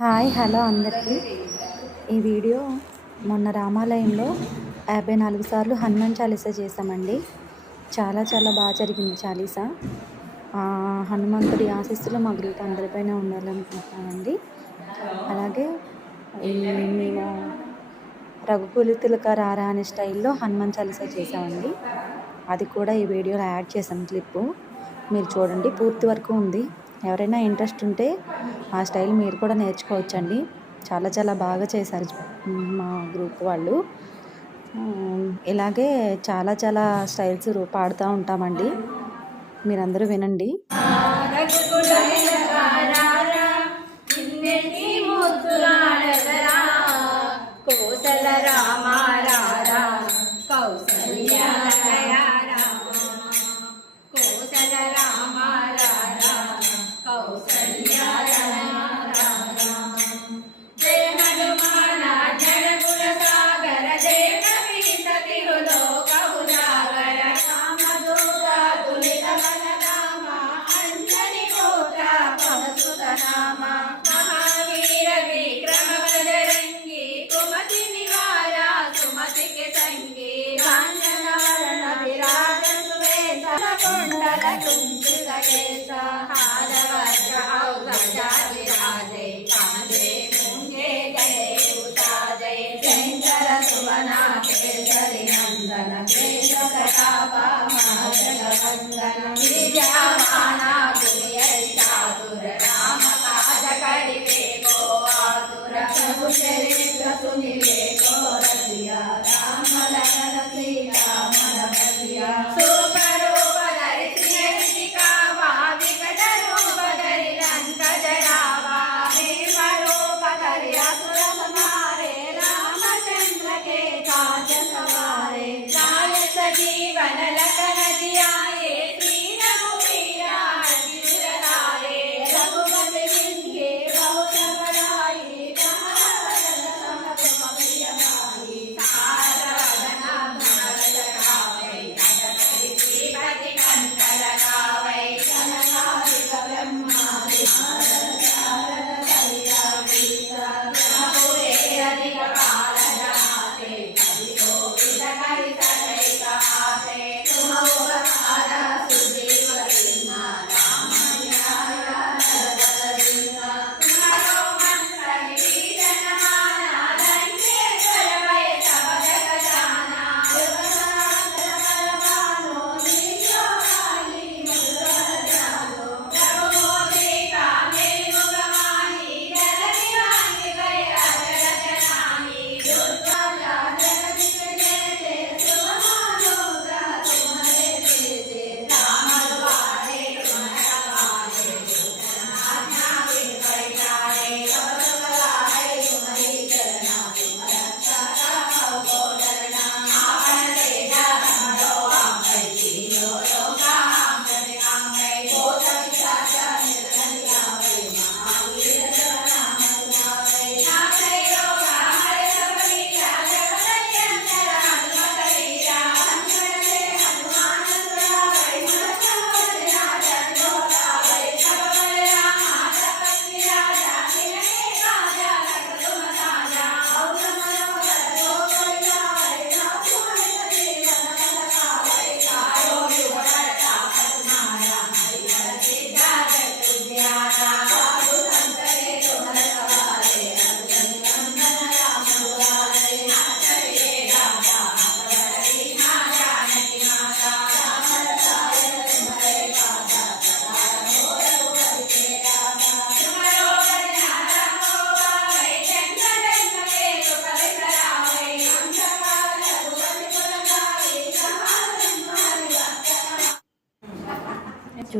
Hi hello అందరికీ. ఈ video మొన్న రామాలయంలో యాభై నాలుగు సార్లు హనుమాన్ చాలీసా చేసామండి చాలా చాలా బాగా జరిగింది చాలీసా. హనుమంతుడి ఆశీస్సులు మా గ్రూప్ అందరిపైన ఉండాలనుకుంటున్నామండి. అలాగే మేము రఘుకులి తిలక రారా అనే స్టైల్లో హనుమాన్ చాలీసా చేసామండి అది కూడా ఈ వీడియోలో యాడ్ చేసాం క్లిప్పు. మీరు చూడండి పూర్తి వరకు ఉంది. ఎవరైనా ఇంట్రెస్ట్ ఉంటే ఆ స్టైల్ మీరు కూడా నేర్చుకోవచ్చండి. చాలా చాలా బాగా చేశారు మా గ్రూప్ వాళ్ళు. ఇలాగే చాలా చాలా స్టైల్స్ పాడుతూ ఉంటామండి. మీరందరూ వినండి. కోసల రామారా కౌసల్యా కొండల కుంచిత కేశ హార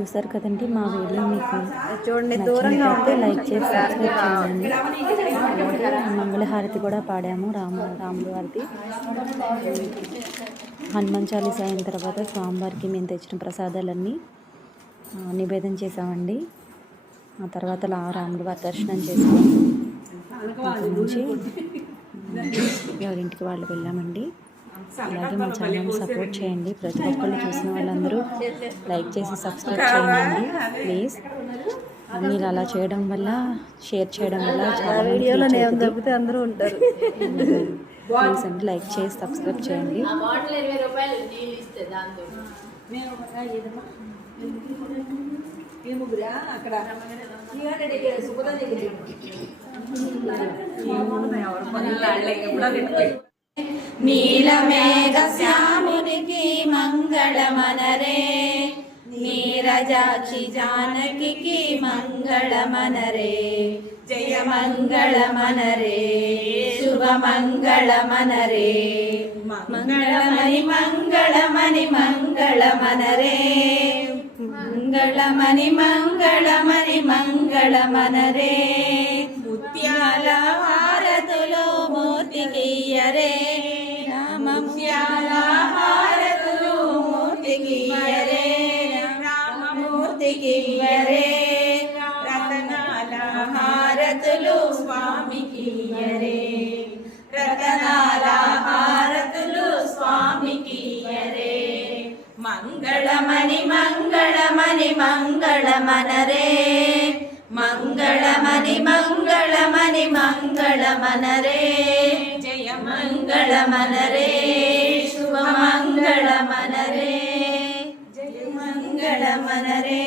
చూసారు కదండి మా వీడియో మీకు చూడండి లైక్ చేసి సబ్స్క్రైబ్ చేయండి. మంగళహారతి కూడా పాడాము రామ రాముల వారిది. హనుమాన్ చాలీసా అయిన తర్వాత స్వామివారికి మేము తెచ్చిన ప్రసాదాలన్నీ నివేదన చేసామండి ఆ తర్వాత రాముల వారి దర్శనం చేసుకొని అక్కడి నుంచి ఎవరింటికి వాళ్ళు వెళ్ళామండి. అలాగే మా ఛానల్ని సపోర్ట్ చేయండి. ప్రతి ఒక్కళ్ళు చూసిన వాళ్ళందరూ లైక్ చేసి సబ్స్క్రైబ్ చేయండి. ప్లీజ్. మీరు అలా చేయడం వల్ల షేర్ చేయడం వల్ల చాలా వీడియోలో నేను దొరికితే అందరూ ఉంటారు. ప్లీజ్ అండి లైక్ చేసి సబ్స్క్రైబ్ చేయండి. బాటిల్ నీలమేఘ శ్యామునికి మంగళమనరే. నీరజాక్షి జానకి మంగళమనరే. జయ మంగళమనరే శుభ మంగళమనరే మంగళమణి మంగళమణి మంగళమనరే. మంగళమణి మంగళమణి మంగళమనరే. ముత్యాల హారతులు మూర్తికియ్యరే రామ ముత్యాల హారతులు మూర్తికియ్యరే రామమూర్తికియ్యరే రతనాల హారతులు స్వామికియ్యరే రతనాల హారతులు స్వామికియ్యరే మంగళమణి మంగళమణి మంగళమనరే. మంగళమణి మంగళమణి మంగళమనరే. జయ మంగళమనరే. శుభ మంగళమనరే జయ మంగళమనరే